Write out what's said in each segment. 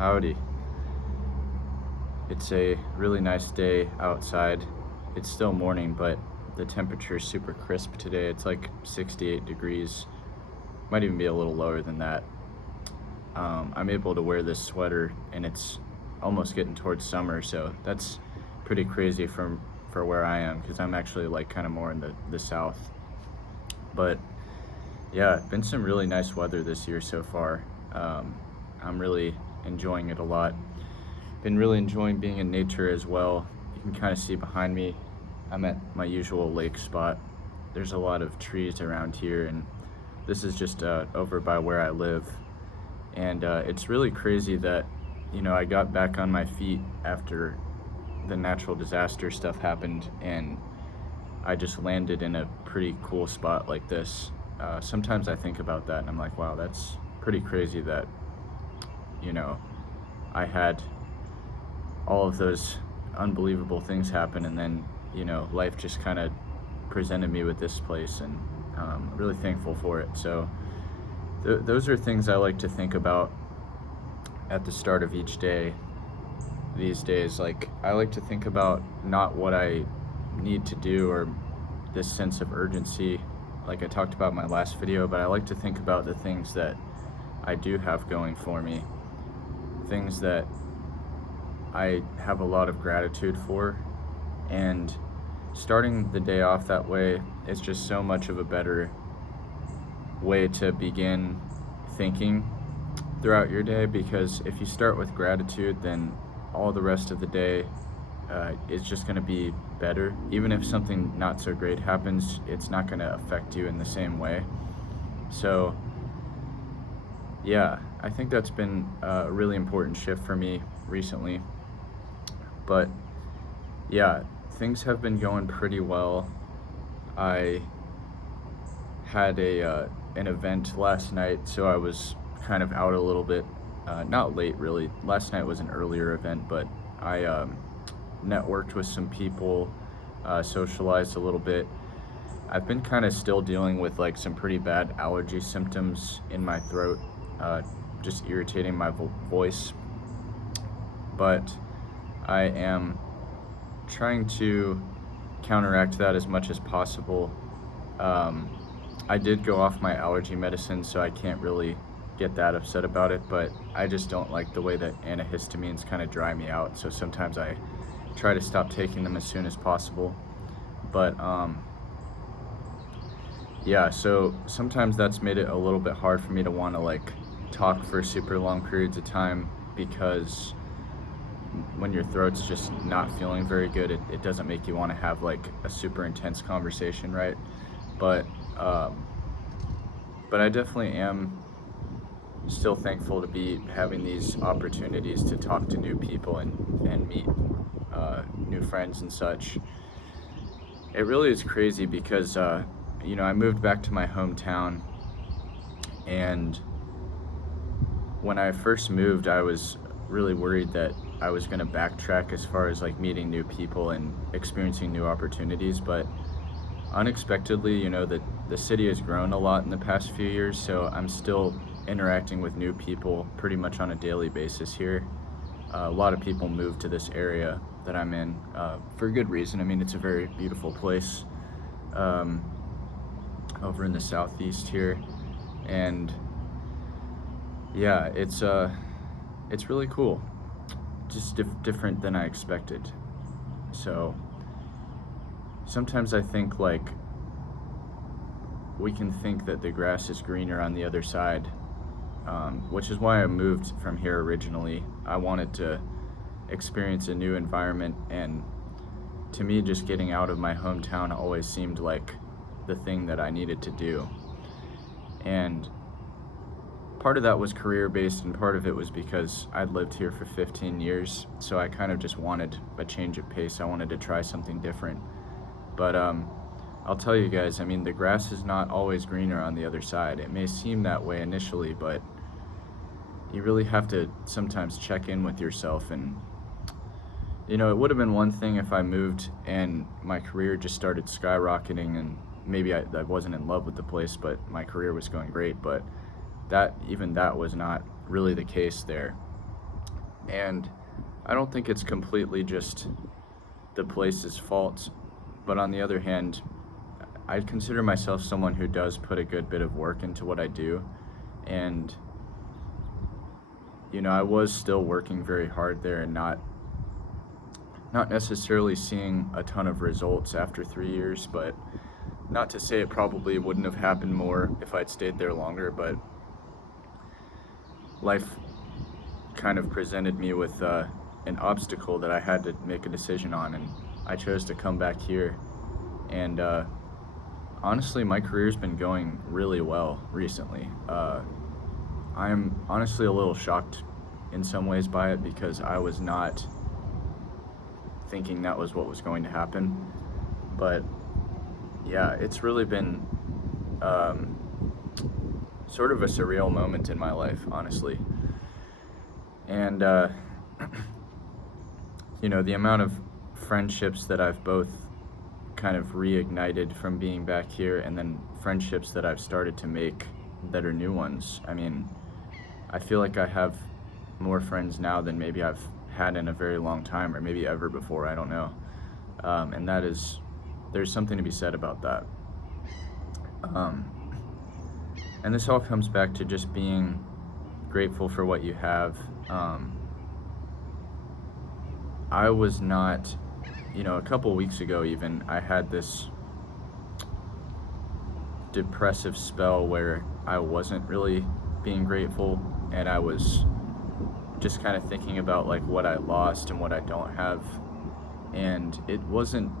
Howdy. It's a really nice day outside. It's still morning, but the temperature is super crisp today. It's like 68 degrees. Might even be a little lower than that. I'm able to wear this sweater, and it's almost getting towards summer, so that's pretty crazy for where I am, because I'm actually like kind of more in the south. But yeah, been some really nice weather this year so far. I'm really enjoying it a lot. Been really enjoying being in nature as well. You can kind of see behind me, I'm at my usual lake spot. There's a lot of trees around here, and this is just over by where I live. And it's really crazy that, I got back on my feet after the natural disaster stuff happened, and I just landed in a pretty cool spot like this. Sometimes I think about that and I'm like, wow, that's pretty crazy that, I had all of those unbelievable things happen, and then, life just kind of presented me with this place, and really thankful for it. So those are things I like to think about at the start of each day these days. Like, I like to think about not what I need to do or this sense of urgency, like I talked about in my last video, but I like to think about the things that I do have going for me, things that I have a lot of gratitude for. And starting the day off that way is just so much of a better way to begin thinking throughout your day, because if you start with gratitude, then all the rest of the day is just going to be better. Even if something not so great happens, it's not going to affect you in the same way. So yeah, I think that's been a really important shift for me recently. But yeah, things have been going pretty well. I had an event last night, so I was kind of out a little bit. Not late, really. Last night was an earlier event, but I networked with some people, socialized a little bit. I've been kind of still dealing with like some pretty bad allergy symptoms in my throat, just irritating my voice. But I am trying to counteract that as much as possible. I did go off my allergy medicine, so I can't really get that upset about it, but I just don't like the way that antihistamines kind of dry me out, so sometimes I try to stop taking them as soon as possible. But yeah, so sometimes that's made it a little bit hard for me to want to like talk for super long periods of time, because when your throat's just not feeling very good, it doesn't make you want to have like a super intense conversation, right? But I definitely am still thankful to be having these opportunities to talk to new people and meet new friends and such. It really is crazy because I moved back to my hometown, and when I first moved, I was really worried that I was going to backtrack as far as like meeting new people and experiencing new opportunities, but unexpectedly, the city has grown a lot in the past few years, so I'm still interacting with new people pretty much on a daily basis here. A lot of people move to this area that I'm in for good reason. I mean, it's a very beautiful place over in the southeast here, and yeah, it's really cool, just different than I expected. So sometimes I think like we can think that the grass is greener on the other side, which is why I moved from here originally. I wanted to experience a new environment, and to me, just getting out of my hometown always seemed like the thing that I needed to do. And part of that was career-based, and part of it was because I'd lived here for 15 years, so I kind of just wanted a change of pace. I wanted to try something different. But I'll tell you guys, I mean, the grass is not always greener on the other side. It may seem that way initially, but you really have to sometimes check in with yourself. And it would have been one thing if I moved and my career just started skyrocketing, and maybe I wasn't in love with the place, but my career was going great. But that was not really the case there. And I don't think it's completely just the place's fault, but on the other hand, I consider myself someone who does put a good bit of work into what I do. And, I was still working very hard there and not necessarily seeing a ton of results after 3 years, but not to say it probably wouldn't have happened more if I'd stayed there longer, but life kind of presented me with an obstacle that I had to make a decision on, and I chose to come back here. And honestly, my career's been going really well recently. I'm honestly a little shocked in some ways by it because I was not thinking that was what was going to happen. But yeah, it's really been sort of a surreal moment in my life, honestly. And the amount of friendships that I've both kind of reignited from being back here, and then friendships that I've started to make that are new ones. I mean, I feel like I have more friends now than maybe I've had in a very long time, or maybe ever before, I don't know. And there's something to be said about that. And this all comes back to just being grateful for what you have. I was not, a couple weeks ago even, I had this depressive spell where I wasn't really being grateful, and I was just kind of thinking about like what I lost and what I don't have, and it wasn't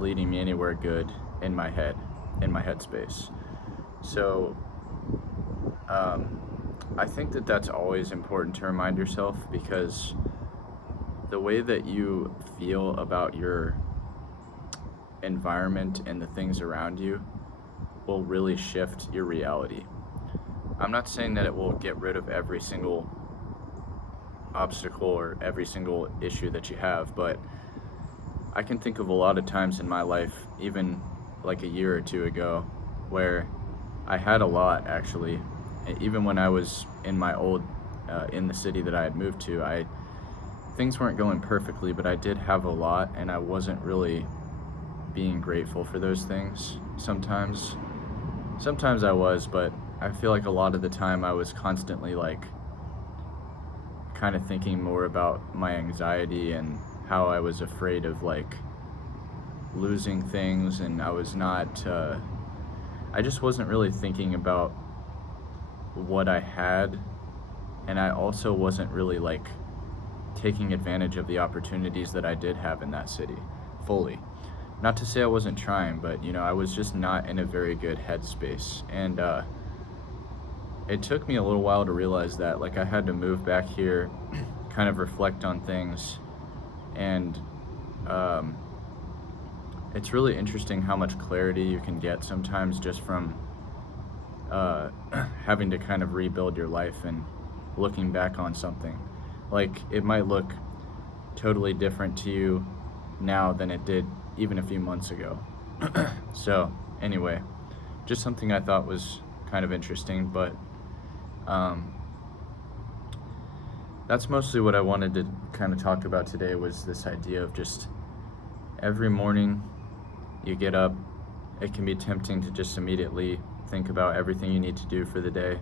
leading me anywhere good in my headspace. So I think that that's always important to remind yourself, because the way that you feel about your environment and the things around you will really shift your reality. I'm not saying that it will get rid of every single obstacle or every single issue that you have, but I can think of a lot of times in my life, even like a year or two ago, where I had a lot, actually. Even when I was in my old, in the city that I had moved to, things weren't going perfectly, but I did have a lot, and I wasn't really being grateful for those things. Sometimes I was, but I feel like a lot of the time I was constantly like kind of thinking more about my anxiety and how I was afraid of like losing things, and I was not, I just wasn't really thinking about what I had, and I also wasn't really like taking advantage of the opportunities that I did have in that city fully. Not to say I wasn't trying, but I was just not in a very good headspace, and it took me a little while to realize that. Like, I had to move back here, kind of reflect on things, and it's really interesting how much clarity you can get sometimes just from having to kind of rebuild your life and looking back on something. Like, it might look totally different to you now than it did even a few months ago. So anyway, just something I thought was kind of interesting, but that's mostly what I wanted to kind of talk about today, was this idea of just every morning you get up, it can be tempting to just immediately think about everything you need to do for the day,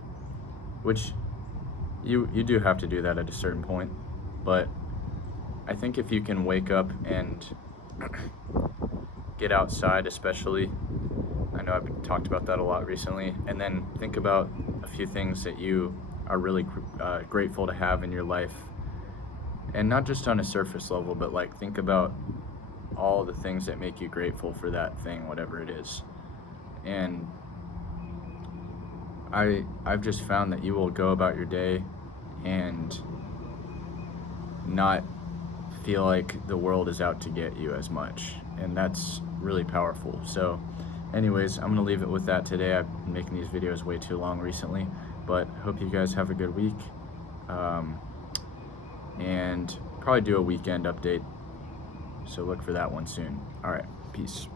which you do have to do that at a certain point. But I think if you can wake up and get outside, especially, I know I've talked about that a lot recently, and then think about a few things that you are really grateful to have in your life, and not just on a surface level, but like think about all the things that make you grateful for that thing, whatever it is. And I've just found that you will go about your day and not feel like the world is out to get you as much, and that's really powerful. So anyways, I'm gonna leave it with that today. I've been making these videos way too long recently, but hope you guys have a good week, and probably do a weekend update, so look for that one soon. All right, peace.